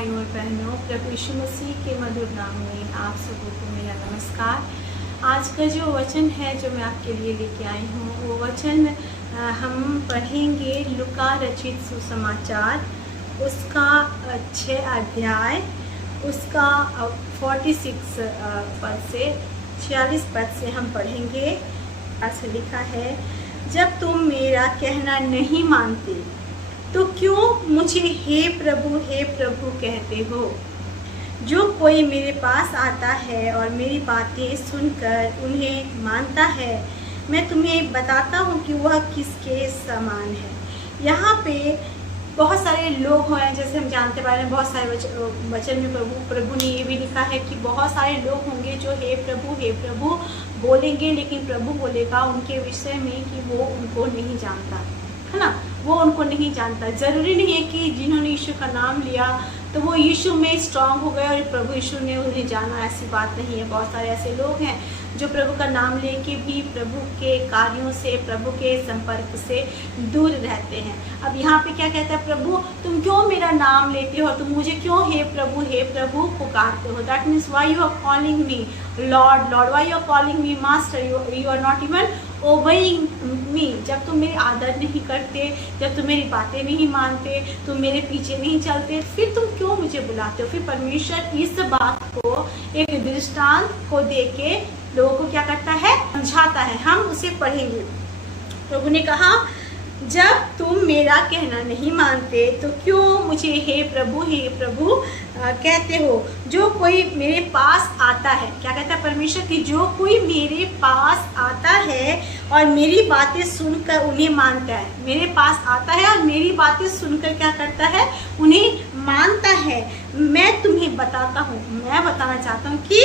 भाइयों और बहनों, प्रभु यीशु मसीह के मधुर नाम में आप सबों को मेरा नमस्कार। आज का जो वचन है जो मैं आपके लिए लेके आई हूँ, वो वचन हम पढ़ेंगे लूका रचित सुसमाचार, उसका 6 अध्याय, उसका 46 पद से 46 पद से हम पढ़ेंगे। ऐसे लिखा है, जब तुम मेरा कहना नहीं मानते तो क्यों मुझे हे प्रभु कहते हो। जो कोई मेरे पास आता है और मेरी बातें सुनकर उन्हें मानता है, मैं तुम्हें बताता हूँ कि वह किसके समान है। यहाँ पे बहुत सारे लोग हैं, जैसे हम जानते बारे में बहुत सारे वचन में प्रभु ने ये भी लिखा है कि बहुत सारे लोग होंगे जो हे प्रभु बोलेंगे, लेकिन प्रभु बोलेगा उनके विषय में कि वो उनको नहीं जानता, है ना। वो उनको नहीं जानता। ज़रूरी नहीं है कि जिन्होंने यीशु का नाम लिया तो वो यीशु में स्ट्रांग हो गए और प्रभु यीशु ने उन्हें जाना, ऐसी बात नहीं है। बहुत सारे ऐसे लोग हैं जो प्रभु का नाम लेके भी प्रभु के कार्यों से, प्रभु के संपर्क से दूर रहते हैं। अब यहाँ पे क्या कहता है, प्रभु तुम क्यों मेरा नाम लेते हो, तुम मुझे क्यों हे प्रभु पुकारते हो। That means why you are calling me lord, why you are calling me master, you are not even obeying me. जब तुम मेरी आदर नहीं करते, जब तुम मेरी बातें नहीं मानते, तुम मेरे पीछे नहीं चलते, फिर तुम क्यों मुझे बुलाते हो। फिर परमेश्वर इस बात को एक दृष्टांत को देके लोगों को क्या करता है, समझाता है। हम उसे पढ़ेंगे। प्रभु ने कहा, जब तुम मेरा कहना नहीं मानते तो क्यों मुझे हे प्रभु कहते हो। जो कोई मेरे पास आता है, क्या कहता है परमेश्वर की, जो कोई मेरे पास आता है और मेरी बातें सुनकर उन्हें मानता है। मेरे पास आता है और मेरी बातें सुनकर क्या करता है, उन्हें मानता है। मैं तुम्हें बताता हूँ, मैं बताना चाहता हूँ कि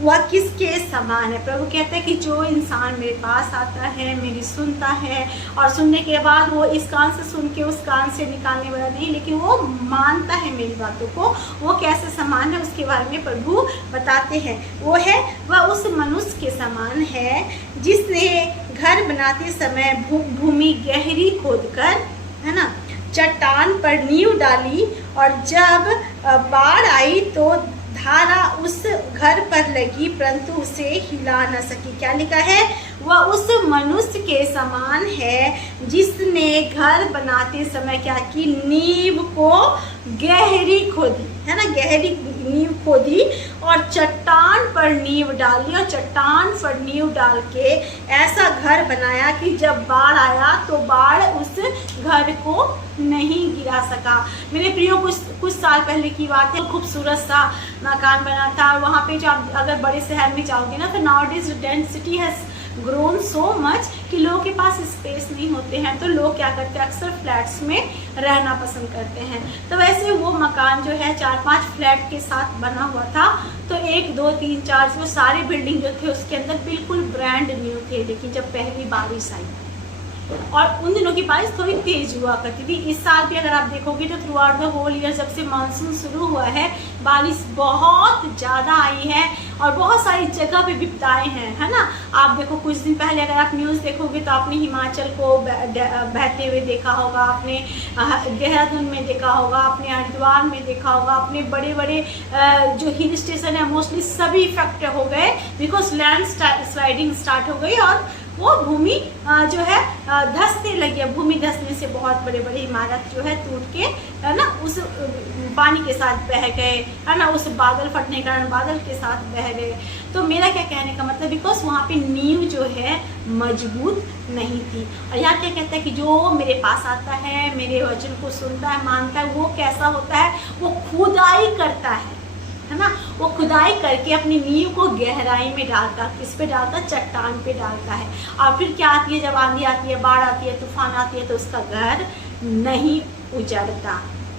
वह किसके समान है। प्रभु कहते हैं कि जो इंसान मेरे पास आता है, मेरी सुनता है और सुनने के बाद वो इस कान से सुन के उस कान से निकालने वाला नहीं, लेकिन वो मानता है मेरी बातों को, वो कैसे समान है उसके बारे में प्रभु बताते हैं। वह उस मनुष्य के समान है जिसने घर बनाते समय भूमि गहरी खोदकर, है ना, चट्टान पर नींव डाली और जब बाढ़ आई तो धारा उस घर पर लगी परंतु उसे हिला न सकी। क्या लिखा है, वह उस मनुष्य के समान है जिसने घर बनाते समय क्या की, नींव को गहरी खोदी, है ना, गहरी नींव खोदी और चट्टान पर नींव डाली और चट्टान पर नींव डाल के ऐसा घर बनाया कि जब बाढ़ आया तो बाढ़ उस घर को नहीं गिरा सका। मेरे प्रियो, कुछ साल पहले की बात है, खूबसूरत सा मकान बना था। वहाँ पे जो आप अगर बड़े शहर में जाओगे ना, तो nowadays density has grown so much कि लोगों के पास स्पेस नहीं होते हैं, तो लोग क्या करते हैं, अक्सर फ्लैट्स में रहना पसंद करते हैं। तो वैसे वो मकान जो है 4-5 फ्लैट के साथ बना हुआ था। तो 1, 2, 3, 4 वो सारे बिल्डिंग जो थे उसके अंदर बिल्कुल ब्रांड न्यू थे। लेकिन जब पहली बारिश आई, और उन दिनों की बारिश थोड़ी तेज हुआ करती थी, इस साल भी अगर आप देखोगे तो throughout the whole year, जब से मानसून शुरू हुआ है, बारिश बहुत ज़्यादा आई है और बहुत सारी जगह पे विपदाएं हैं, है ना। आप देखो, कुछ दिन पहले अगर आप न्यूज़ देखोगे तो आपने हिमाचल को बहते हुए देखा होगा, आपने देहरादून में देखा होगा, आपने हरिद्वार में देखा होगा, अपने बड़े बड़े जो हिल स्टेशन है मोस्टली सभी इफेक्ट हो गए, बिकॉज लैंड स्लाइडिंग स्टार्ट हो गई और वो भूमि जो है धंसने लगी है। भूमि धंसने से बहुत बड़े बड़े इमारत जो है टूट के, है ना, उस पानी के साथ बह गए, है ना, उस बादल फटने के कारण बादल के साथ बह गए। तो मेरा क्या कहने का मतलब, बिकॉज वहाँ पे नींव जो है मजबूत नहीं थी। और यहाँ क्या कहता है कि जो मेरे पास आता है, मेरे वचन को सुनता है, मानता है, वो कैसा होता है, वो खुदाई करता है ना, वो खुदाई करके अपनी नींव को गहराई में डालता, किस पे डालता, चट्टान पे डालता है। और फिर क्या आती है, जब आंधी आती है, बाढ़ आती है, तूफान आती है, तो उसका घर नहीं उजड़ता,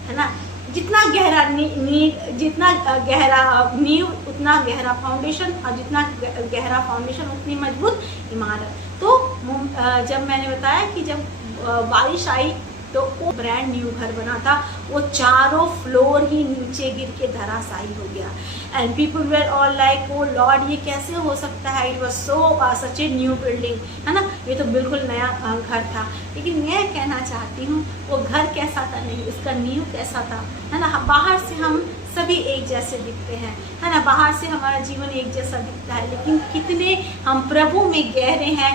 है ना। जितना गहरा जितना गहरा नींव उतना गहरा फाउंडेशन, और जितना गहरा फाउंडेशन उतनी मजबूत इमारत। तो जब मैंने बताया कि जब बारिश आई तो वो ब्रांड न्यू घर बना था, वो चारों फ्लोर ही नीचे गिर के धराशायी हो गया। And people were all like, oh lord, ये कैसे हो सकता है, it was so such a new building, है ना, ये तो बिल्कुल नया घर था। लेकिन मैं कहना चाहती हूँ वो घर कैसा था नहीं, उसका नींव कैसा था, है ना। बाहर से हम सभी एक जैसे दिखते हैं, है ना। बाहर से हमारा जीवन एक जैसा दिखता है, लेकिन कितने हम प्रभु में गहरे हैं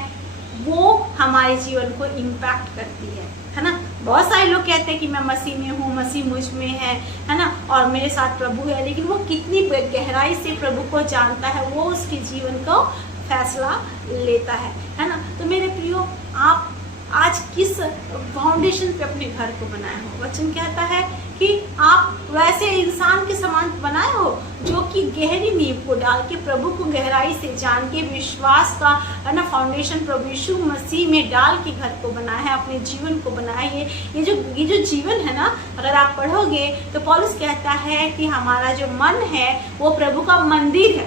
वो हमारे जीवन को इम्पैक्ट करती है ना। बहुत सारे लोग कहते हैं कि मैं मसीह में हूँ, मसीह मुझ में है ना, और मेरे साथ प्रभु है, लेकिन वो कितनी गहराई से प्रभु को जानता है वो उसके जीवन को फैसला लेता है ना। तो मेरे प्रियो, आप आज किस फाउंडेशन पे अपने घर को बनाए हो? वचन कहता है कि आप वैसे इंसान के समान बनाए हो जो कि गहरी नींव को डाल के प्रभु को गहराई से जान के विश्वास का, है ना, फाउंडेशन प्रभु यीशु मसीह में डाल के घर को बनाया है, अपने जीवन को बनाया है। ये जो जीवन है ना, अगर आप पढ़ोगे तो पौलुस कहता है कि हमारा जो मन है वो प्रभु का मंदिर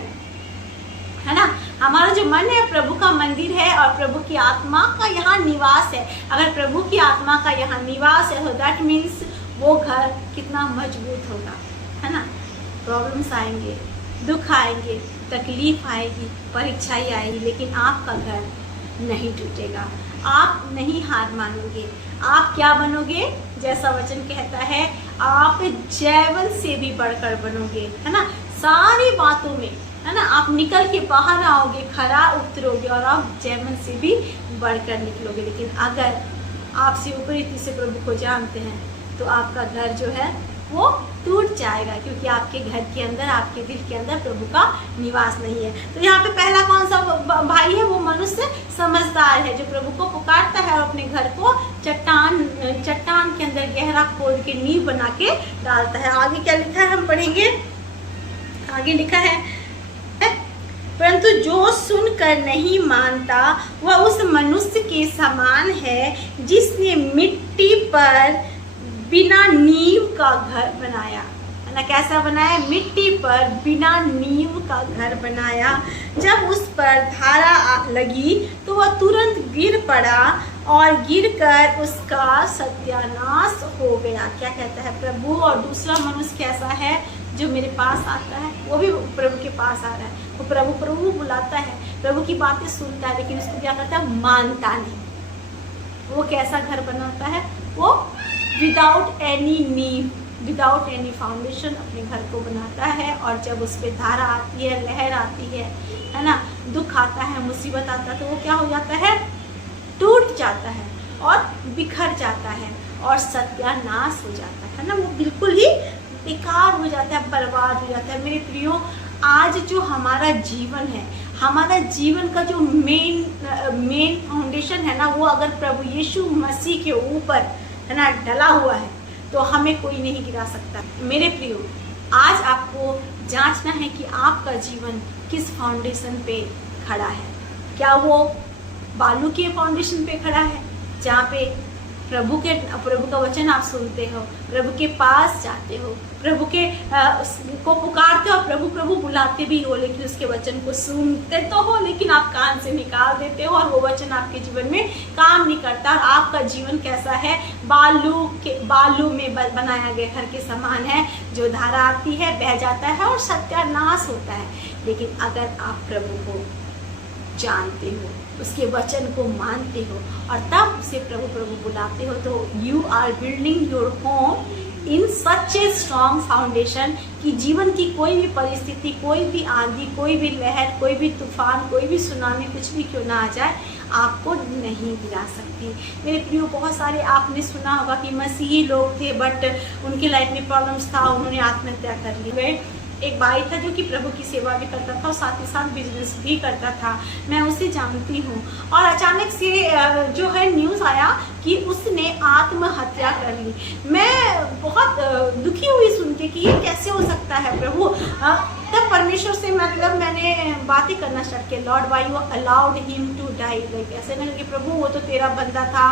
है ना। हमारा जो मन है प्रभु का मंदिर है और प्रभु की आत्मा का यहाँ निवास है। अगर प्रभु की आत्मा का यहाँ निवास है तो दैट मीन्स वो घर कितना मजबूत होगा, है ना। प्रॉब्लम्स आएंगे, दुख आएंगे, तकलीफ आएगी, परीक्षाएं आएगी, लेकिन आपका घर नहीं टूटेगा। आप नहीं हार मानोगे। आप क्या बनोगे? जैसा वचन कहता है, आप जैवल से भी बढ़कर बनोगे, है ना। सारी बातों में, है ना, आप निकल के बाहर आओगे, खरा उतरोगे और आप जैमन से भी बढ़कर निकलोगे। लेकिन अगर आपसे ऊपरी रीति से प्रभु को जानते हैं तो आपका घर जो है वो टूट जाएगा, क्योंकि आपके घर के अंदर, आपके दिल के अंदर प्रभु का निवास नहीं है। तो यहाँ पे पहला कौन सा भाई है? वो मनुष्य समझदार है जो प्रभु को पुकारता है और अपने घर को चट्टान के अंदर गहरा खोद के नींव बना के डालता है। आगे क्या लिखा है हम पढ़ेंगे। आगे लिखा है, परंतु जो सुनकर नहीं मानता वह उस मनुष्य के समान है जिसने मिट्टी पर बिना नींव का घर बनाया, है ना। कैसा बनाया? मिट्टी पर बिना नींव का घर बनाया। जब उस पर धारा लगी तो वह तुरंत गिर पड़ा और गिरकर उसका सत्यानाश हो गया। क्या कहता है प्रभु? और दूसरा मनुष्य कैसा है? जो मेरे पास आता है वो भी प्रभु के पास आ रहा है, वो प्रभु बुलाता है, प्रभु की बातें सुनता है, लेकिन उसको क्या करता है? मानता नहीं। वो कैसा घर बनाता है? वो विदाउट एनी नींव, विदाउट एनी फाउंडेशन अपने घर को बनाता है। और जब उस पर धारा आती है, लहर आती है ना, दुख आता है, मुसीबत आता है, तो वो क्या हो जाता है? टूट जाता है और बिखर जाता है और सत्यानाश हो जाता है ना। वो बिल्कुल ही बेकार हो जाता है, बर्बाद हो जाता है। मेरे प्रियो, आज जो हमारा जीवन है, हमारा जीवन का जो मेन फाउंडेशन है ना, वो अगर प्रभु यीशु मसीह के ऊपर, है ना, डला हुआ है तो हमें कोई नहीं गिरा सकता। मेरे प्रियो, आज आपको जांचना है कि आपका जीवन किस फाउंडेशन पे खड़ा है। क्या वो बालू के फाउंडेशन पे खड़ा है जहाँ पे प्रभु का वचन आप सुनते हो, प्रभु के पास जाते हो, प्रभु के को पुकारते हो, प्रभु बुलाते भी हो, लेकिन उसके वचन को सुनते तो हो लेकिन आप कान से निकाल देते हो और वो वचन आपके जीवन में काम नहीं करता। और आपका जीवन कैसा है? बालू में बनाया गया घर के समान है, जो धारा आती है, बह जाता है और सत्यानाश होता है। लेकिन अगर आप प्रभु को जानते हो, उसके वचन को मानते हो और तब उसे प्रभु बुलाते हो, तो you are building your home in such a strong foundation कि जीवन की कोई भी परिस्थिति, कोई भी आंधी, कोई भी लहर, कोई भी तूफान, कोई भी सुनामी, कुछ भी क्यों ना आ जाए, आपको नहीं गिरा सकती। मेरे प्रियो, बहुत सारे आपने सुना होगा कि मसीही लोग थे बट उनके लाइफ में प्रॉब्लम्स था, उन्होंने आत्महत्या कर ली। एक भाई था जो कि प्रभु की सेवा भी करता था और साथ ही साथ बिजनेस भी करता था, मैं उसे जानती हूँ। और अचानक से जो है न्यूज़ आया कि उसने आत्महत्या कर ली। मैं बहुत दुखी हुई सुन के कि ये कैसे हो सकता है प्रभु। तब परमेश्वर से मैंने बातें करना स्टार्ट किया, lord why you allowed him to die. Like ऐसे ना कि प्रभु वो तो तेरा बंदा था,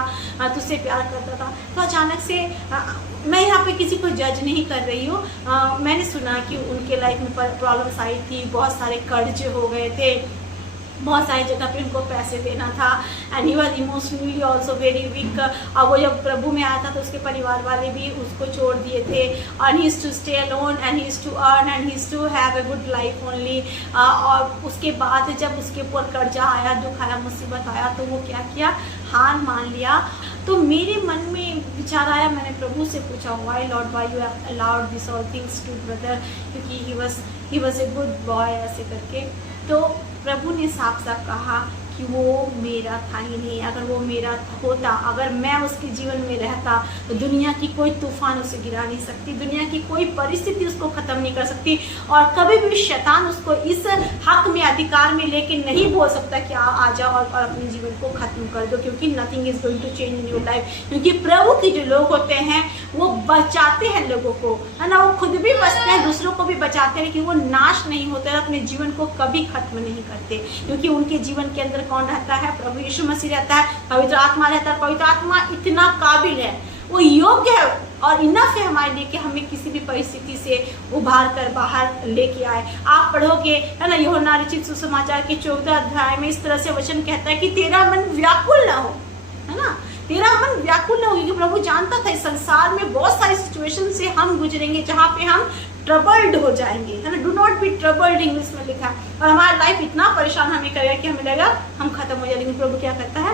तुझसे प्यार करता था। तो अचानक से मैं यहाँ पे किसी को जज नहीं कर रही हूँ, मैंने सुना कि उनके लाइफ में प्रॉब्लम्स आई थी, बहुत सारे कर्ज हो गए थे, बहुत सारी जगह पे उनको पैसे देना था and he was emotionally also very weak. और वो जब प्रभु में आया था तो उसके परिवार वाले भी उसको छोड़ दिए थे और he is to stay alone and he is to earn and he is to have a good life only. और उसके बाद जब उसके ऊपर कर्जा आया, दुख आया, मुसीबत आया, तो वो क्या किया, हार मान लिया। तो मेरे मन में विचार आया, मैंने प्रभु से पूछा, why lord why you have allowed this all things to brother, क्योंकि he was a good boy ऐसे करके। तो प्रभु ने साफ साफ कहा कि वो मेरा था ही नहीं। अगर वो मेरा होता, अगर मैं उसके जीवन में रहता, तो दुनिया की कोई तूफान उसे गिरा नहीं सकती, दुनिया की कोई परिस्थिति उसको ख़त्म नहीं कर सकती, और कभी भी शैतान उसको इस हक में, अधिकार में लेके नहीं बोल सकता कि आ जाओ और अपने जीवन को ख़त्म कर दो, क्योंकि nothing is going to change in your life. क्योंकि प्रभु के जो लोग होते हैं वो बचाते हैं लोगों को, है ना, वो खुद भी बचते हैं, दूसरों को भी बचाते हैं, लेकिन वो नाश नहीं होते और अपने जीवन को कभी खत्म नहीं करते, क्योंकि उनके जीवन के अंदर कौन रहता है, प्रभु यीशु मसीह रहता है, पवित्र आत्मा रहता है। पवित्र आत्मा इतना काबिल है, वो योग्य है और इनफ है हमारे लिए कि हमें किसी भी परिस्थिति से उभार कर बाहर लेके आए। आप पढ़ोगे, है ना, यूहन्ना रचित सुसमाचार के 14 अध्याय में इस तरह से वचन कहता है कि तेरा मन व्याकुल ना हो, है ना, तेरा मन व्याकुल ना हो, क्योंकि प्रभु जानता था इस संसार में बहुत सारी सिचुएशन से हम गुजरेंगे जहाँ पे हम ट्रबल्ड हो जाएंगे, है ना, do not be troubled English में लिखा है। और हमारा लाइफ इतना परेशान हमें करेगा कि हमें लगेगा हम खत्म हो जाएंगे। प्रभु क्या करता है,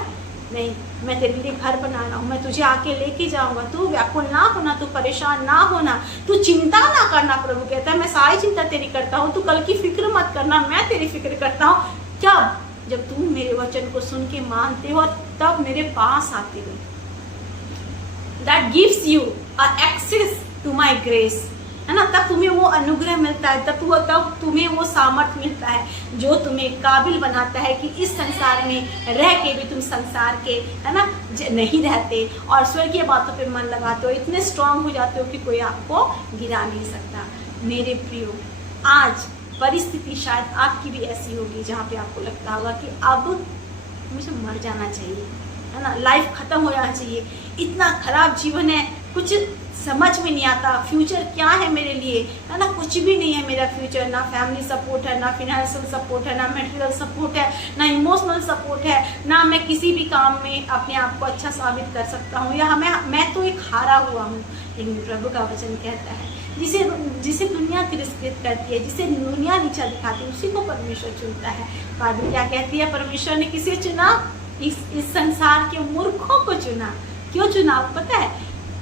नहीं, मैं तेरे लिए घर बना रहा हूँ, मैं तुझे आके लेके जाऊंगा, तू व्याकुल ना होना, तू परेशान ना होना, तू चिंता ना करना। प्रभु कहता है मैं सारी चिंता तेरी करता हूँ, तू कल की फिक्र मत करना, मैं तेरी फिक्र करता हूँ। क्या, जब तुम मेरे वचन को सुन के मानते हो तब मेरे पास आते हो। That gives you access to my grace, है ना, तब तुम्हें वो अनुग्रह मिलता है, तब तुम्हें वो सामर्थ्य मिलता है जो तुम्हें काबिल बनाता है कि इस संसार में रह के भी तुम संसार के, है ना, नहीं रहते और स्वर्गीय बातों पे मन लगाते हो, इतने स्ट्रांग हो जाते हो कि कोई आपको गिरा नहीं सकता। मेरे प्रियो, आज परिस्थिति शायद आपकी भी ऐसी होगी जहाँ पे आपको लगता होगा कि अब मुझे मर जाना चाहिए, है ना, लाइफ खत्म हो जाना चाहिए, इतना खराब जीवन है, कुछ समझ में नहीं आता, फ्यूचर क्या है मेरे लिए, है ना, कुछ भी नहीं है मेरा फ्यूचर, ना फैमिली सपोर्ट है, ना फिनेंशियल सपोर्ट है, ना मटेरियल सपोर्ट है, ना इमोशनल सपोर्ट है, ना मैं किसी भी काम में अपने आप को अच्छा साबित कर सकता हूँ, या मैं तो एक हारा हुआ हूँ। लेकिन प्रभु का वचन कहता है जिसे दुनिया तिरस्कृत करती है, जिसे दुनिया नीचा दिखाती है, उसी को परमेश्वर चुनता है। बाइबल क्या कहती है, परमेश्वर ने किसे चुना, इस संसार के मूर्खों को चुना। क्यों चुना आपको पता है,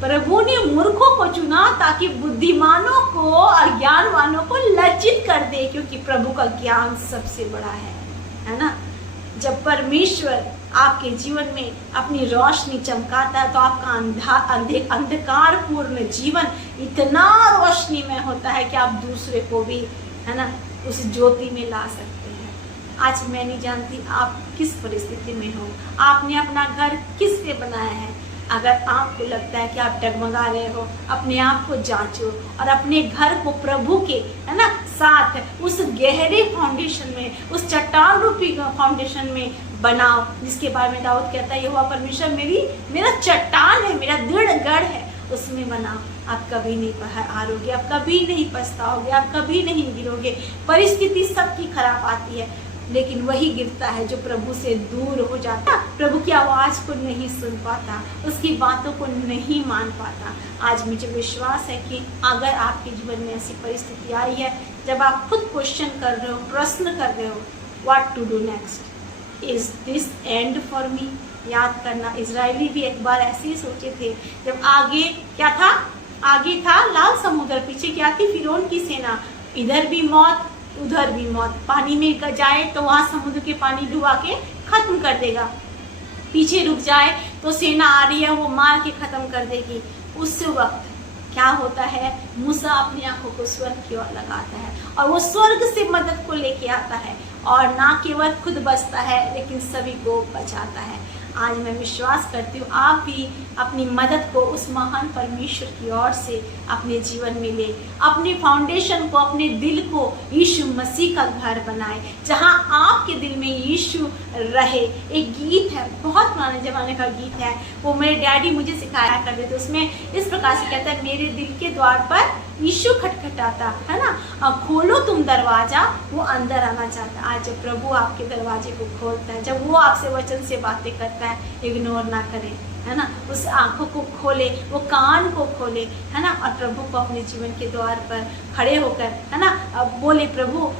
प्रभु ने मूर्खों को चुना ताकि बुद्धिमानों को और ज्ञानवानों को लज्जित कर दे, क्योंकि प्रभु का ज्ञान सबसे बड़ा है ना। जब परमेश्वर आपके जीवन में अपनी रोशनी चमकाता है तो आपका अंधकार पूर्ण जीवन इतना रोशनी में होता है कि आप दूसरे को भी, है ना, उस ज्योति में ला सकते हैं। आज मैं नहीं जानती आप किस परिस्थिति में हो, आपने अपना घर किस लिए बनाया है। अगर आपको लगता है कि आप डगमगा रहे हो, अपने आप को जांचो और अपने घर को प्रभु के, है ना, साथ उस गहरे फाउंडेशन में, उस चट्टान रूपी फाउंडेशन में बनाओ, जिसके बारे में दाऊद कहता है यहोवा परमेश्वर मेरा चट्टान है, मेरा दृढ़ गढ़ है, उसमें बनाओ। आप कभी नहीं हारोगे, आप कभी नहीं पछताओगे, आप कभी नहीं गिरोगे। परिस्थिति सबकी खराब आती है, लेकिन वही गिरता है जो प्रभु से दूर हो जाता, प्रभु की आवाज को नहीं सुन पाता, उसकी बातों को नहीं मान पाता। आज मुझे विश्वास है कि अगर आपके जीवन में ऐसी परिस्थिति आई है जब आप खुद क्वेश्चन कर रहे हो, प्रश्न कर रहे हो, what to do next, is this end for me. याद करना, इजरायली भी एक बार ऐसे ही सोचे थे, जब आगे क्या था, आगे था लाल समुद्र, पीछे क्या थी, फिरौन की सेना, इधर भी मौत उधर भी मौत, पानी में जाए तो वहां समुद्र के पानी डुबा के खत्म कर देगा, पीछे रुक जाए तो सेना आ रही है वो मार के खत्म कर देगी। उस वक्त क्या होता है, मूसा अपनी आंखों को स्वर्ग की ओर लगाता है और वो स्वर्ग से मदद को लेके आता है और ना केवल खुद बचता है लेकिन सभी को बचाता है। आज मैं विश्वास करती हूँ आप भी अपनी मदद को उस महान परमेश्वर की ओर से अपने जीवन में ले, अपने फाउंडेशन को, अपने दिल को यीशु मसीह का घर बनाए, जहाँ आपके दिल में यीशु रहे। एक गीत है, बहुत पुराने ज़माने का गीत है, वो मेरे डैडी मुझे सिखाया करते थे। उसमें इस प्रकार से कहता है, मेरे दिल के द्वार पर यीशु खटखटाता है ना, अब खोलो तुम दरवाजा, वो अंदर आना चाहता है। आज जब प्रभु आपके दरवाजे को खोलता है, जब वो आपसे वचन से बातें करता है, इग्नोर ना करें, है ना, उस आंखों को खोले, वो कान को खोले, है ना, और प्रभु को अपने जीवन के द्वार पर खड़े होकर, है ना, अब बोले प्रभु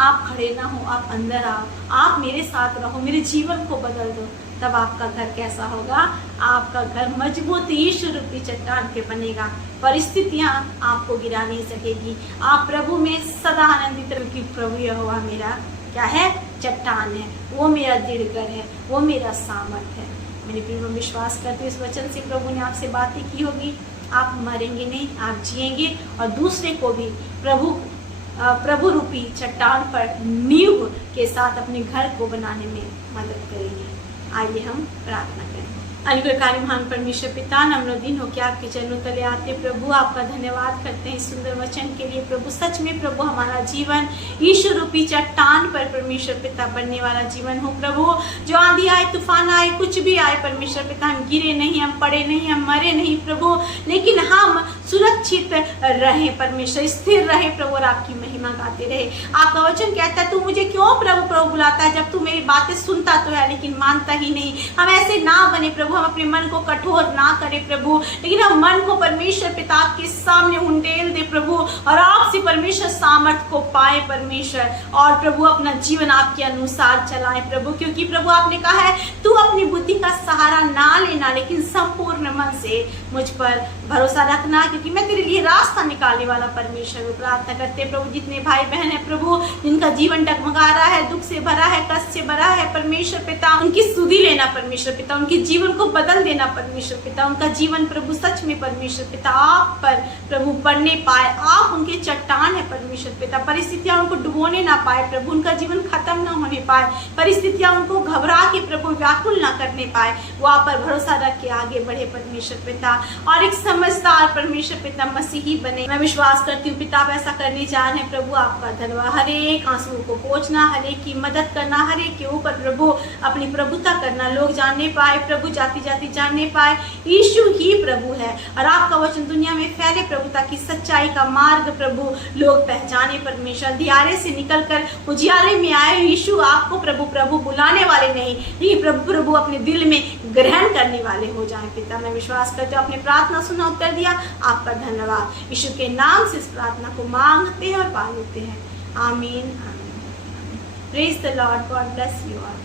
आप खड़े ना हो, आप अंदर आओ, आप मेरे साथ रहो, मेरे जीवन को बदल दो। तब आपका घर कैसा होगा? आपका घर मजबूत यीशु रूपी चट्टान पे बनेगा। परिस्थितियां आपको गिरा नहीं सकेगी। आप प्रभु में सदा आनंदित रहो, क्योंकि प्रभु यहोवा मेरा क्या है? चट्टान है, वो मेरा दृढ़ है, वो मेरा सामर्थ है। मेरे प्रिय, मैं विश्वास करती हूँ इस वचन से प्रभु ने आपसे बातें की होगी। आप मरेंगे नहीं, आप जिएंगे और दूसरे को भी प्रभु रूपी चट्टान पर नींव के साथ अपने घर को बनाने में मदद करेंगे। आइए हम प्रार्थना करें। अनुग्रहकारी महान परमेश्वर पिता, नम्र दिन होकर आपके चरणों तले आते प्रभु आपका धन्यवाद करते हैं इस सुंदर वचन के लिए। प्रभु सच में प्रभु हमारा जीवन यीशु रूपी चट्टान पर परमेश्वर पिता बनने वाला जीवन हो। प्रभु जो आंधी आए, तूफान आए, कुछ भी आए परमेश्वर पिता, हम गिरे नहीं, हम पड़े नहीं, हम मरे नहीं प्रभु, लेकिन हम सुरक्षित रहे परमेश्वर, स्थिर रहे प्रभु, और आपकी महिमा गाते रहे। आपका वचन कहता है, तू मुझे क्यों प्रभु प्रभु बुलाता है, जब तू मेरी बातें सुनता तो है लेकिन मानता ही नहीं। हम ऐसे ना बने प्रभु, हम अपने मन को कठोर ना करें प्रभु, लेकिन हम मन को परमेश्वर पिता के सामने उंडेल दे प्रभु, और आपसे परमेश्वर सामर्थ को पाए परमेश्वर, और प्रभु अपना जीवन आपके अनुसार चलाए प्रभु, क्योंकि प्रभु आपने कहा है तू अपनी बुद्धि का सहारा ना लेना, लेकिन संपूर्ण मन से मुझ पर भरोसा रखना, क्योंकि मैं तेरे लिए रास्ता निकालने वाला परमेश्वर हूँ। प्रार्थना करते प्रभु जितने भाई बहन है प्रभु, जिनका जीवन डगमगा रहा है, दुख से भरा है, कष्ट से भरा है परमेश्वर पिता, उनकी सुधि लेना परमेश्वर पिता, उनके जीवन को बदल देना परमेश्वर पिता, उनका जीवन प्रभु सच में परमेश्वर पिता आप पर प्रभु बढ़ने पाए। आप उनके चट्टान है परमेश्वर पिता, परिस्थितियां उनको डुबोने ना पाए प्रभु, उनका जीवन खत्म ना होने पाए, परिस्थितियां उनको घबरा के प्रभु व्याकुल ना करने पाए, वो आप पर भरोसा रख के आगे बढ़े परमेश्वर पिता, और एक समझदार परमेश्वर पिता मसीही बने। मैं विश्वास करती हूँ पिता आप ऐसा करने जा रहे हैं प्रभु, आपका धन्यवाद। हर एक आंसू को पोंछना, हर एक की मदद करना, हर एक के ऊपर प्रभु अपनी प्रभुता करना, लोग जानने पाए प्रभु, जाति जाति जानने पाए यीशु ही प्रभु है, और आपका वचन दुनिया में फैले प्रभु, ताकि सच्चाई का मार्ग प्रभु लोग पहचाने परमेश्वर, अंधियारे से निकलकर उजियारे में आए यीशु आपको प्रभु प्रभु बुलाने वाले नहीं, ये प्रभु प्रभु अपने दिल में ग्रहण करने वाले हो जाए पिता। मैं विश्वास करती हूँ आपने प्रार्थना सुना, उत्तर दिया, आपका धन्यवाद। यीशु के नाम से इस प्रार्थना को मांगते हैं और पा लेते हैं, आमीन आमीन। Praise the Lord, God bless you all.